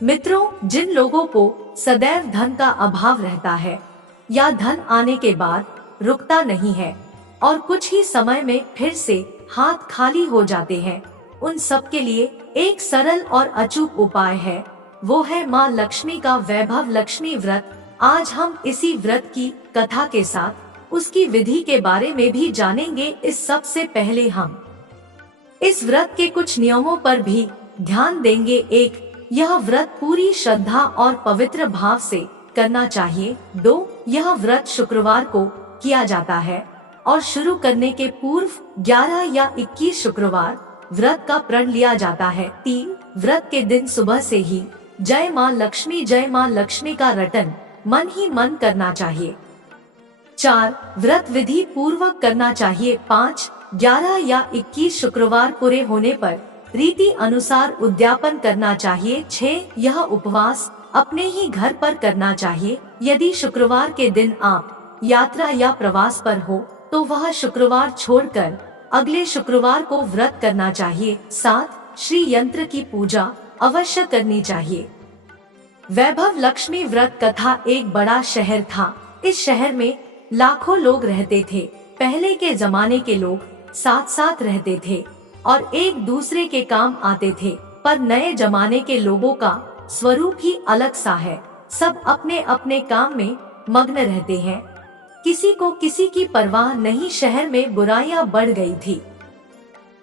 मित्रों, जिन लोगों को सदैव धन का अभाव रहता है या धन आने के बाद रुकता नहीं है और कुछ ही समय में फिर से हाथ खाली हो जाते हैं, उन सब के लिए एक सरल और अचूक उपाय है। वो है माँ लक्ष्मी का वैभव लक्ष्मी व्रत। आज हम इसी व्रत की कथा के साथ उसकी विधि के बारे में भी जानेंगे। इस सब से पहले हम इस व्रत के कुछ नियमों पर भी ध्यान देंगे। 1. यह व्रत पूरी श्रद्धा और पवित्र भाव से करना चाहिए। 2. यह व्रत शुक्रवार को किया जाता है और शुरू करने के पूर्व 11 या 21 शुक्रवार व्रत का प्रण लिया जाता है। 3. व्रत के दिन सुबह से ही जय माँ लक्ष्मी का रटन मन ही मन करना चाहिए। 4. व्रत विधि पूर्वक करना चाहिए। 5. 11 या 21 शुक्रवार पूरे होने पर रीति अनुसार उद्यापन करना चाहिए। 6. यह उपवास अपने ही घर पर करना चाहिए। यदि शुक्रवार के दिन आप यात्रा या प्रवास पर हो तो वह शुक्रवार छोड़कर अगले शुक्रवार को व्रत करना चाहिए। 7. श्री यंत्र की पूजा अवश्य करनी चाहिए। वैभव लक्ष्मी व्रत कथा। एक बड़ा शहर था। इस शहर में लाखों लोग रहते थे। पहले के जमाने के लोग साथ साथ रहते थे और एक दूसरे के काम आते थे, पर नए जमाने के लोगों का स्वरूप ही अलग सा है। सब अपने अपने काम में मग्न रहते हैं, किसी को किसी की परवाह नहीं। शहर में बुराइयां बढ़ गई थी।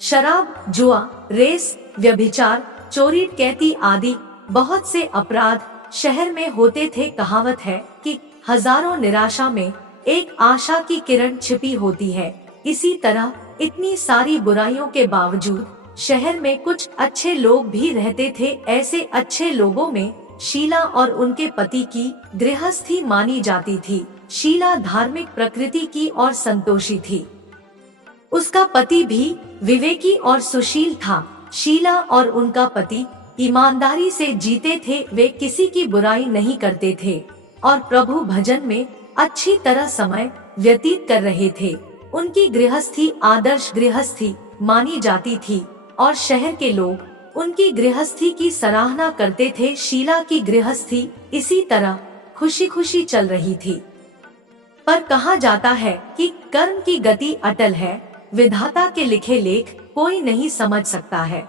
शराब, जुआ, रेस, व्यभिचार, चोरी, डकैती आदि बहुत से अपराध शहर में होते थे। कहावत है कि हजारों निराशा में एक आशा की किरण छिपी होती है। इसी तरह इतनी सारी बुराइयों के बावजूद शहर में कुछ अच्छे लोग भी रहते थे। ऐसे अच्छे लोगों में शीला और उनके पति की गृहस्थी मानी जाती थी। शीला धार्मिक प्रकृति की और संतोषी थी। उसका पति भी विवेकी और सुशील था। शीला और उनका पति ईमानदारी से जीते थे। वे किसी की बुराई नहीं करते थे और प्रभु भजन में अच्छी तरह समय व्यतीत कर रहे थे। उनकी गृहस्थी आदर्श गृहस्थी मानी जाती थी और शहर के लोग उनकी गृहस्थी की सराहना करते थे। शीला की गृहस्थी इसी तरह खुशी खुशी चल रही थी। पर कहा जाता है कि कर्म की गति अटल है, विधाता के लिखे लेख कोई नहीं समझ सकता है।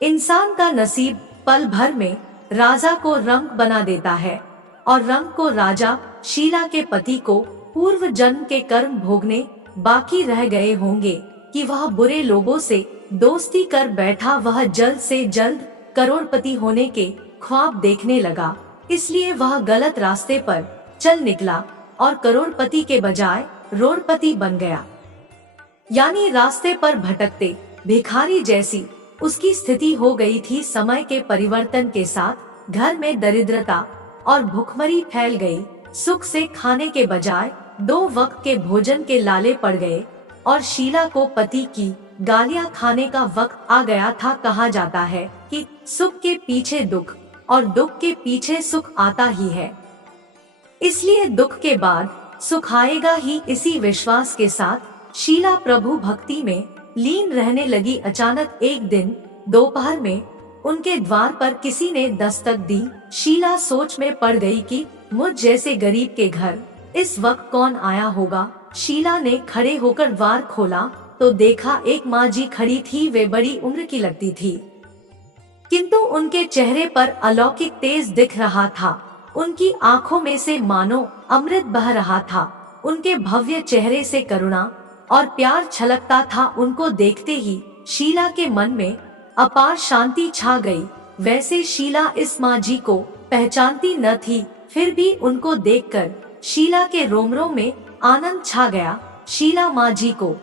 इंसान का नसीब पल भर में राजा को रंक बना देता है और रंक को राजा शीला के पति को पूर्व जन्म के कर्म भोगने बाकी रह गए होंगे कि वह बुरे लोगों से दोस्ती कर बैठा। वह जल्द से जल्द करोड़पति होने के ख्वाब देखने लगा, इसलिए वह गलत रास्ते पर चल निकला और करोड़पति के बजाय रोड़पति बन गया। यानी रास्ते पर भटकते भिखारी जैसी उसकी स्थिति हो गई थी। समय के परिवर्तन के साथ घर में दरिद्रता और भुखमरी फैल गई। सुख से खाने के बजाय 2 वक्त के भोजन के लाले पड़ गए और शीला को पति की गालियां खाने का वक्त आ गया था। कहा जाता है कि सुख के पीछे दुख और दुख के पीछे सुख आता ही है, इसलिए दुख के बाद सुख आएगा ही। इसी विश्वास के साथ शीला प्रभु भक्ति में लीन रहने लगी। अचानक एक दिन दोपहर में उनके द्वार पर किसी ने दस्तक दी। शीला सोच में पड़ गई कि मुझ जैसे गरीब के घर इस वक्त कौन आया होगा। शीला ने खड़े होकर द्वार खोला तो देखा एक माँ जी खड़ी थी। वे बड़ी उम्र की लगती थी, किंतु उनके चेहरे पर अलौकिक तेज दिख रहा था। उनकी आंखों में से मानो अमृत बह रहा था। उनके भव्य चेहरे से करुणा और प्यार छलकता था। उनको देखते ही शीला के मन में अपार शांति छा गई। वैसे शीला इस माँ जी को पहचानती न थी, फिर भी उनको देखकर शीला के रोम रोम में आनंद छा गया। शीला माँ जी को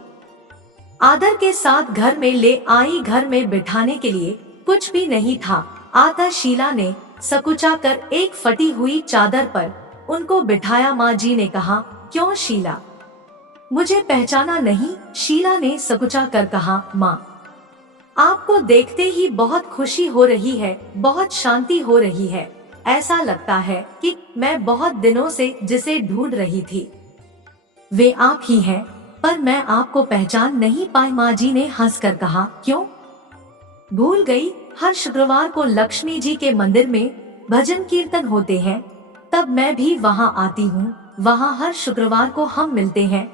आदर के साथ घर में ले आई। घर में बिठाने के लिए कुछ भी नहीं था। आता शीला ने सकुचा कर एक फटी हुई चादर पर उनको बिठाया। माँ जी ने कहा, क्यों शीला, मुझे पहचाना नहीं? शीला ने सकुचा कर कहा, माँ, आपको देखते ही बहुत खुशी हो रही है, बहुत शांति हो रही है। ऐसा लगता है कि मैं बहुत दिनों से जिसे ढूंढ रही थी वे आप ही हैं, पर मैं आपको पहचान नहीं पाई। माँ जी ने हंसकर कहा, क्यों भूल गई? हर शुक्रवार को लक्ष्मी जी के मंदिर में भजन कीर्तन होते हैं, तब मैं भी वहाँ आती हूँ। वहाँ हर शुक्रवार को हम मिलते हैं।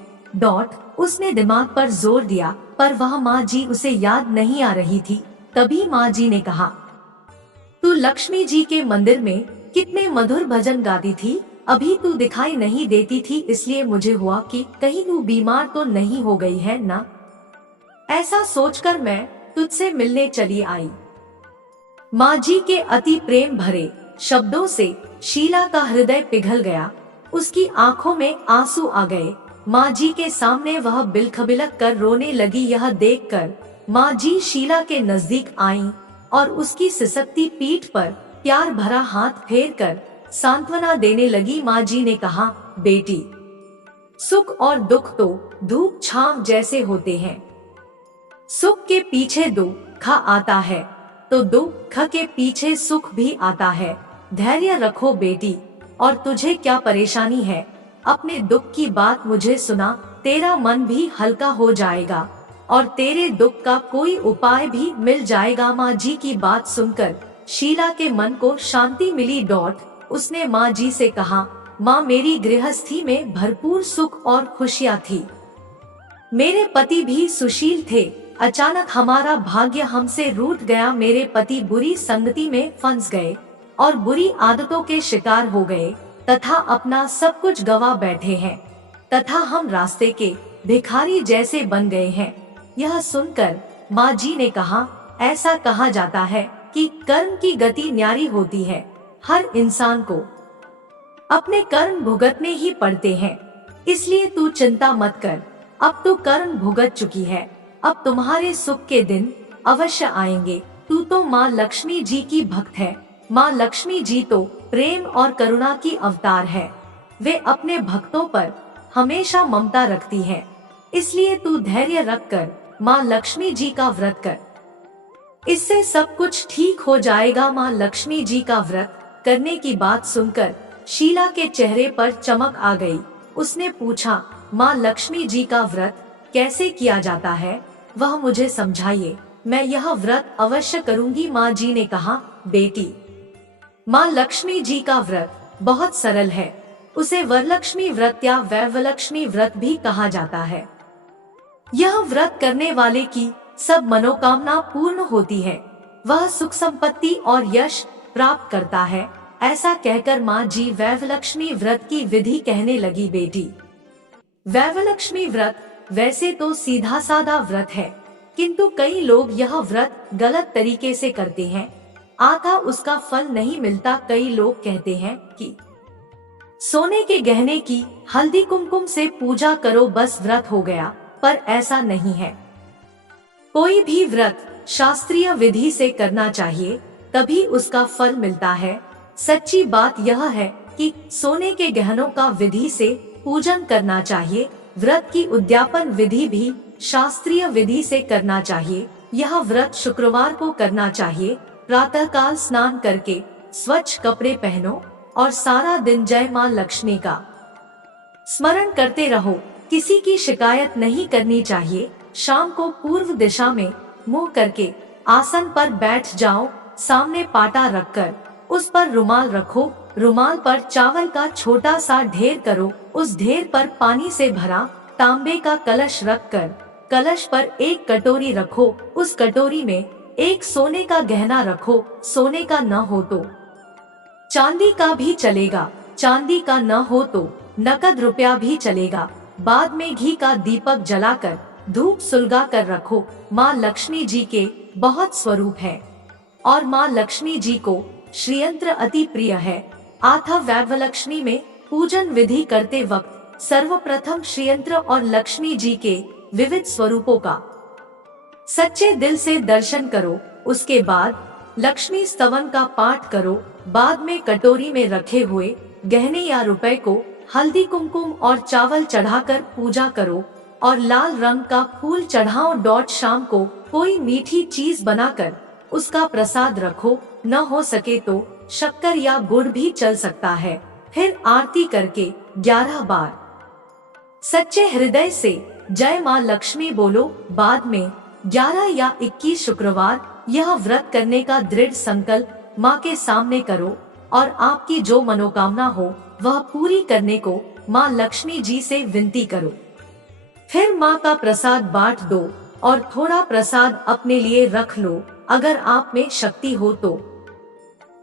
उसने दिमाग पर जोर दिया, पर वह माँ जी उसे याद नहीं आ रही थी। तभी माँ जी ने कहा, तू लक्ष्मी जी के मंदिर में कितने मधुर भजन गाती थी, अभी तू दिखाई नहीं देती थी, इसलिए मुझे हुआ कि कहीं तू बीमार तो नहीं हो गई है ना। ऐसा सोचकर मैं तुझसे मिलने चली आई। माँ जी के अति प्रेम भरे शब्दों से शीला का हृदय पिघल गया। उसकी आंखों में आंसू आ गए। माँ जी के सामने वह बिलखबिलक कर रोने लगी। यह देखकर माँ जी शीला के नजदीक आईं और उसकी सिसकती पीठ पर प्यार भरा हाथ फेर कर सांत्वना देने लगी। माँ जी ने कहा, बेटी, सुख और दुख तो धूप छांव जैसे होते हैं। सुख के पीछे दुख आता है तो दुख के पीछे सुख भी आता है। धैर्य रखो बेटी, और तुझे क्या परेशानी है? अपने दुख की बात मुझे सुना, तेरा मन भी हल्का हो जाएगा और तेरे दुख का कोई उपाय भी मिल जाएगा। माँ जी की बात सुनकर शीला के मन को शांति मिली। उसने माँ जी से कहा, माँ, मेरी गृहस्थी में भरपूर सुख और खुशियाँ थी। मेरे पति भी सुशील थे। अचानक हमारा भाग्य हमसे रूठ गया। मेरे पति बुरी संगति में फंस गए और बुरी आदतों के शिकार हो गए तथा अपना सब कुछ गवा बैठे हैं तथा हम रास्ते के भिखारी जैसे बन गए हैं। यह सुनकर माँ जी ने कहा, ऐसा कहा जाता है कि कर्म की गति न्यारी होती है। हर इंसान को अपने कर्म भुगतने ही पड़ते हैं, इसलिए तू चिंता मत कर। अब तो कर्म भुगत चुकी है, अब तुम्हारे सुख के दिन अवश्य आएंगे। तू तो माँ लक्ष्मी जी की भक्त है। माँ लक्ष्मी जी तो प्रेम और करुणा की अवतार है। वे अपने भक्तों पर हमेशा ममता रखती है, इसलिए तू धैर्य रखकर माँ लक्ष्मी जी का व्रत कर, इससे सब कुछ ठीक हो जाएगा। माँ लक्ष्मी जी का व्रत करने की बात सुनकर शीला के चेहरे पर चमक आ गई। उसने पूछा, माँ लक्ष्मी जी का व्रत कैसे किया जाता है, वह मुझे समझाइए, मैं यह व्रत अवश्य करूंगी। माँ जी ने कहा, बेटी, माँ लक्ष्मी जी का व्रत बहुत सरल है। उसे वरलक्ष्मी व्रत या वैवलक्ष्मी व्रत भी कहा जाता है। यह व्रत करने वाले की सब मनोकामना पूर्ण होती है। वह सुख संपत्ति और यश प्राप्त करता है। ऐसा कहकर माँ जी वैवलक्ष्मी व्रत की विधि कहने लगी। बेटी, वैवलक्ष्मी व्रत वैसे तो सीधा साधा व्रत है, किंतु कई लोग यह व्रत गलत तरीके से करते हैं, आधा उसका फल नहीं मिलता। कई लोग कहते हैं कि सोने के गहने की हल्दी कुमकुम से पूजा करो, बस व्रत हो गया, पर ऐसा नहीं है। कोई भी व्रत शास्त्रीय विधि से करना चाहिए, तभी उसका फल मिलता है। सच्ची बात यह है कि सोने के गहनों का विधि से पूजन करना चाहिए। व्रत की उद्यापन विधि भी शास्त्रीय विधि से करना चाहिए। यह व्रत शुक्रवार को करना चाहिए। प्रातःकाल स्नान करके स्वच्छ कपड़े पहनो और सारा दिन जय माँ लक्ष्मी का स्मरण करते रहो। किसी की शिकायत नहीं करनी चाहिए। शाम को पूर्व दिशा में मुंह करके आसन पर बैठ जाओ। सामने पाटा रखकर उस पर रुमाल रखो। रुमाल पर चावल का छोटा सा ढेर करो। उस ढेर पर पानी से भरा तांबे का कलश रखकर कलश पर एक कटोरी रखो। उस कटोरी में एक सोने का गहना रखो। सोने का न हो तो चांदी का भी चलेगा, चांदी का न हो तो नकद रुपया भी चलेगा। बाद में घी का दीपक जलाकर धूप सुलगा कर रखो। माँ लक्ष्मी जी के बहुत स्वरूप है और माँ लक्ष्मी जी को श्रीयंत्र अति प्रिय है। आथा वैवलक्ष्मी में पूजन विधि करते वक्त सर्वप्रथम श्रीयंत्र और लक्ष्मी जी के विविध स्वरूपों का सच्चे दिल से दर्शन करो। उसके बाद लक्ष्मी स्तवन का पाठ करो। बाद में कटोरी में रखे हुए गहने या रुपए को हल्दी कुमकुम और चावल चढ़ाकर पूजा करो और लाल रंग का फूल चढ़ाओ। शाम को कोई मीठी चीज बनाकर उसका प्रसाद रखो। न हो सके तो शक्कर या गुड़ भी चल सकता है। फिर आरती करके 11 बार सच्चे हृदय से जय माँ लक्ष्मी बोलो। बाद में 11 या 21 शुक्रवार यह व्रत करने का दृढ़ संकल्प माँ के सामने करो और आपकी जो मनोकामना हो वह पूरी करने को माँ लक्ष्मी जी से विनती करो। फिर माँ का प्रसाद बांट दो और थोड़ा प्रसाद अपने लिए रख लो अगर आप में शक्ति हो तो।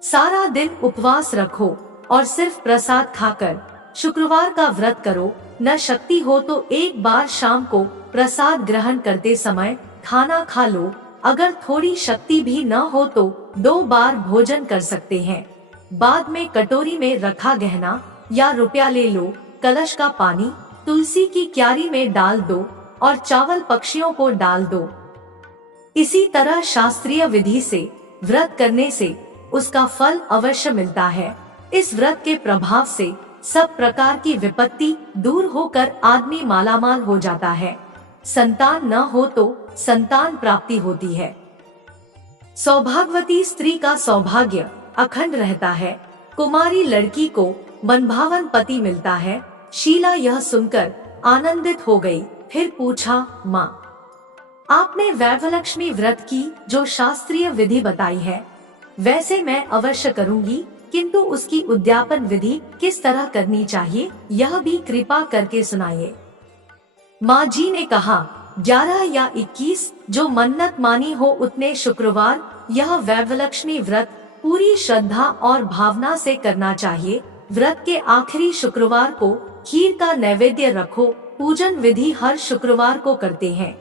सारा दिन उपवास रखो और सिर्फ प्रसाद खाकर शुक्रवार का व्रत करो। न शक्ति हो तो एक बार शाम को प्रसाद ग्रहण करते समय खाना खा लो। अगर थोड़ी शक्ति भी न हो तो 2 बार भोजन कर सकते हैं। बाद में कटोरी में रखा गहना या रुपया ले लो, कलश का पानी तुलसी की क्यारी में डाल दो और चावल पक्षियों को डाल दो। इसी तरह शास्त्रीय विधि से व्रत करने से उसका फल अवश्य मिलता है। इस व्रत के प्रभाव से सब प्रकार की विपत्ति दूर होकर आदमी मालामाल हो जाता है। संतान न हो तो संतान प्राप्ति होती है। सौभाग्यवती स्त्री का सौभाग्य अखंड रहता है। कुमारी लड़की को मनभावन पति मिलता है। शीला यह सुनकर आनंदित हो गई। फिर पूछा, माँ, आपने वैभवलक्ष्मी व्रत की जो शास्त्रीय विधि बताई है वैसे मैं अवश्य करूंगी, किंतु उसकी उद्यापन विधि किस तरह करनी चाहिए यह भी कृपा करके सुनाइए। माँ जी ने कहा, 11 या 21 जो मन्नत मानी हो उतने शुक्रवार यह वैभवलक्ष्मी व्रत पूरी श्रद्धा और भावना से करना चाहिए। व्रत के आखिरी शुक्रवार को खीर का नैवेद्य रखो। पूजन विधि हर शुक्रवार को करते हैं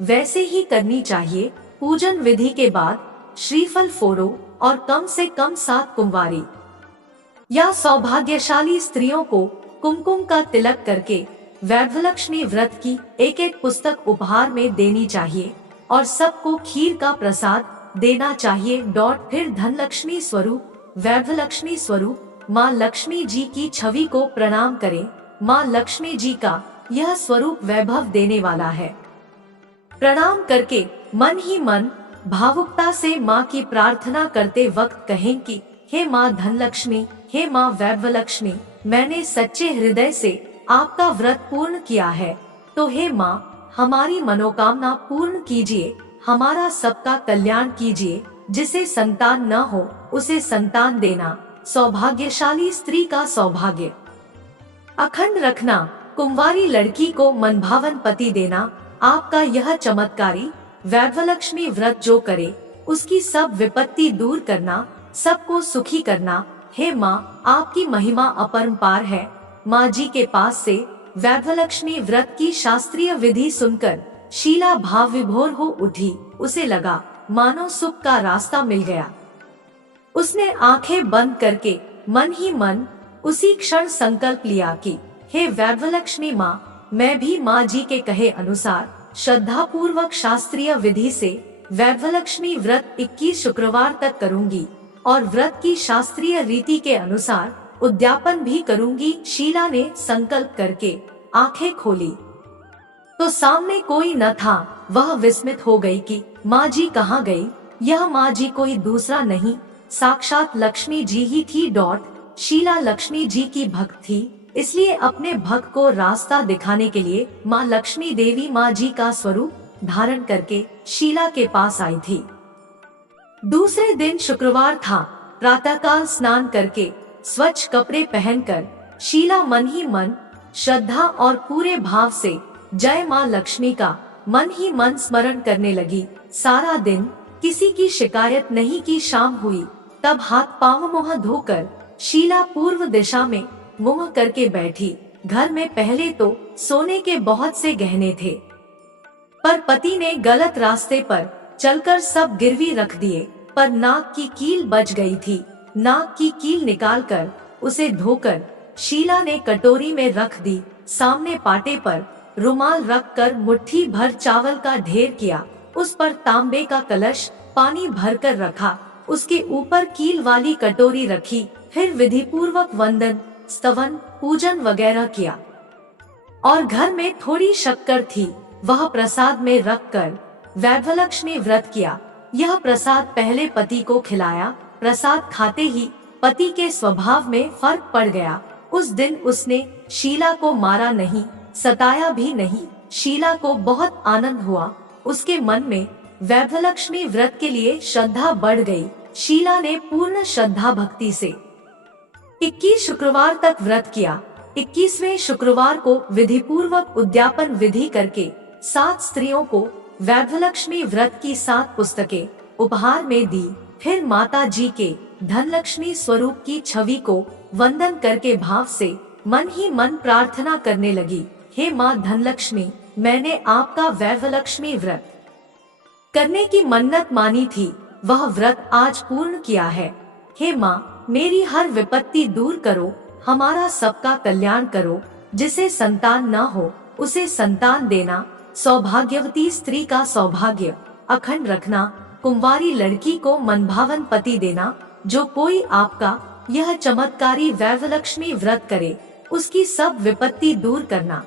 वैसे ही करनी चाहिए। पूजन विधि के बाद श्रीफल फोड़ो और कम से कम 7 कुंवारी या सौभाग्यशाली स्त्रियों को कुमकुम का तिलक करके वैभवलक्ष्मी व्रत की एक पुस्तक उपहार में देनी चाहिए और सबको खीर का प्रसाद देना चाहिए। फिर धनलक्ष्मी स्वरूप वैभवलक्ष्मी स्वरूप माँ लक्ष्मी जी की छवि को प्रणाम करें। माँ लक्ष्मी जी का यह स्वरूप वैभव देने वाला है। प्रणाम करके मन ही मन भावुकता से माँ की प्रार्थना करते वक्त कहें कि हे माँ धनलक्ष्मी, हे माँ वैभवलक्ष्मी, मैंने सच्चे हृदय से आपका व्रत पूर्ण किया है, तो हे माँ हमारी मनोकामना पूर्ण कीजिए, हमारा सबका कल्याण कीजिए। जिसे संतान न हो उसे संतान देना, सौभाग्यशाली स्त्री का सौभाग्य अखंड रखना, कुंवारी लड़की को मनभावन पति देना। आपका यह चमत्कारी वैभवलक्ष्मी व्रत जो करे उसकी सब विपत्ति दूर करना, सबको सुखी करना। हे माँ, आपकी महिमा अपरंपार है। माँ जी के पास से वैभवलक्ष्मी व्रत की शास्त्रीय विधि सुनकर शीला भाव विभोर हो उठी। उसे लगा मानो सुख का रास्ता मिल गया। उसने आंखें बंद करके मन ही मन उसी क्षण संकल्प लिया कि हे वैभवलक्ष्मी माँ, मैं भी माँ जी के कहे अनुसार श्रद्धा पूर्वक शास्त्रीय विधि से वैभवलक्ष्मी व्रत 21 शुक्रवार तक करूंगी और व्रत की शास्त्रीय रीति के अनुसार उद्यापन भी करूंगी। शीला ने संकल्प करके आंखें खोली तो सामने कोई न था। वह विस्मित हो गई कि माँ जी कहाँ गई। यह माँ जी कोई दूसरा नहीं, साक्षात लक्ष्मी जी ही थी। शीला लक्ष्मी जी की भक्त थी, इसलिए अपने भक्त को रास्ता दिखाने के लिए माँ लक्ष्मी देवी माँ जी का स्वरूप धारण करके शीला के पास आई थी। दूसरे दिन शुक्रवार था। प्रातःकाल स्नान करके स्वच्छ कपड़े पहनकर शीला मन ही मन श्रद्धा और पूरे भाव से जय माँ लक्ष्मी का मन ही मन स्मरण करने लगी। सारा दिन किसी की शिकायत नहीं की। शाम हुई तब हाथ पांव मुंह धोकर शीला पूर्व दिशा में मुंह करके बैठी। घर में पहले तो सोने के बहुत से गहने थे, पर पति ने गलत रास्ते पर चलकर सब गिरवी रख दिए। पर नाक की कील बच गई थी। नाक की कील निकालकर उसे धोकर शीला ने कटोरी में रख दी। सामने पाटे पर रुमाल रखकर मुट्ठी भर चावल का ढेर किया। उस पर तांबे का कलश पानी भरकर रखा। उसके ऊपर कील वाली कटोरी रखी। फिर विधि पूर्वक वंदन, स्तवन, पूजन वगैरह किया और घर में थोड़ी शक्कर थी, वह प्रसाद में रखकर वैभवलक्ष्मी व्रत किया। यह प्रसाद पहले पति को खिलाया। प्रसाद खाते ही पति के स्वभाव में फर्क पड़ गया। उस दिन उसने शीला को मारा नहीं, सताया भी नहीं। शीला को बहुत आनंद हुआ। उसके मन में वैभवलक्ष्मी व्रत के लिए श्रद्धा बढ़ गई। शीला ने पूर्ण श्रद्धा भक्ति से 21 शुक्रवार तक व्रत किया। 21वें शुक्रवार को विधि पूर्वक उद्यापन विधि करके 7 स्त्रियों को वैभवलक्ष्मी व्रत की 7 पुस्तकें उपहार में दी। फिर माता जी के धनलक्ष्मी स्वरूप की छवि को वंदन करके भाव से मन ही मन प्रार्थना करने लगी, हे माँ धनलक्ष्मी, मैंने आपका वैभवलक्ष्मी व्रत करने की मन्नत मानी थी, वह व्रत आज पूर्ण किया है। हे माँ, मेरी हर विपत्ति दूर करो, हमारा सबका कल्याण करो। जिसे संतान न हो उसे संतान देना, सौभाग्यवती स्त्री का सौभाग्य अखंड रखना, कुंवारी लड़की को मनभावन पति देना। जो कोई आपका यह चमत्कारी वैभवलक्ष्मी व्रत करे, उसकी सब विपत्ति दूर करना,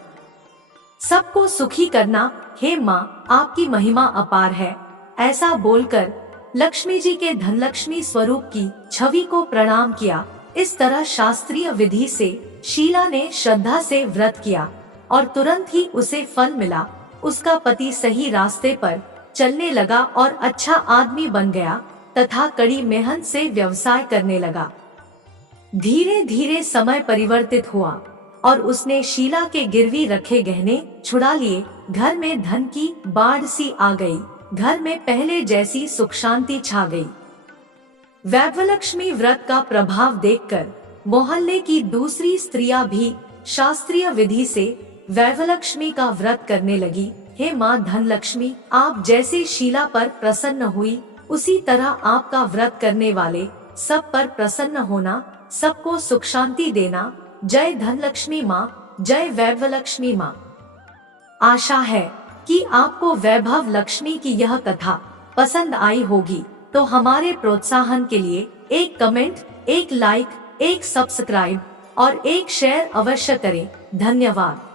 सबको सुखी करना। हे माँ, आपकी महिमा अपार है। ऐसा बोलकर लक्ष्मी जी के धनलक्ष्मी स्वरूप की छवि को प्रणाम किया। इस तरह शास्त्रीय विधि से शीला ने श्रद्धा से व्रत किया और तुरंत ही उसे फल मिला। उसका पति सही रास्ते पर चलने लगा और अच्छा आदमी बन गया तथा कड़ी मेहनत से व्यवसाय करने लगा। धीरे धीरे समय परिवर्तित हुआ और उसने शीला के गिरवी रखे गहने छुड़ा लिए। घर में धन की बाढ़ सी आ गई। घर में पहले जैसी सुख शांति छा गई। वैभवलक्ष्मी व्रत का प्रभाव देखकर मोहल्ले की दूसरी स्त्रियां भी शास्त्रीय विधि से वैभवलक्ष्मी का व्रत करने लगी। हे माँ धनलक्ष्मी, आप जैसे शीला पर प्रसन्न हुई, उसी तरह आपका व्रत करने वाले सब पर प्रसन्न होना, सबको सुख शांति देना। जय धनलक्ष्मी माँ, जय वैभवलक्ष्मी माँ। आशा है कि आपको वैभव लक्ष्मी की यह कथा पसंद आई होगी, तो हमारे प्रोत्साहन के लिए एक कमेंट, एक लाइक, एक सब्सक्राइब और एक शेयर अवश्य करें। धन्यवाद।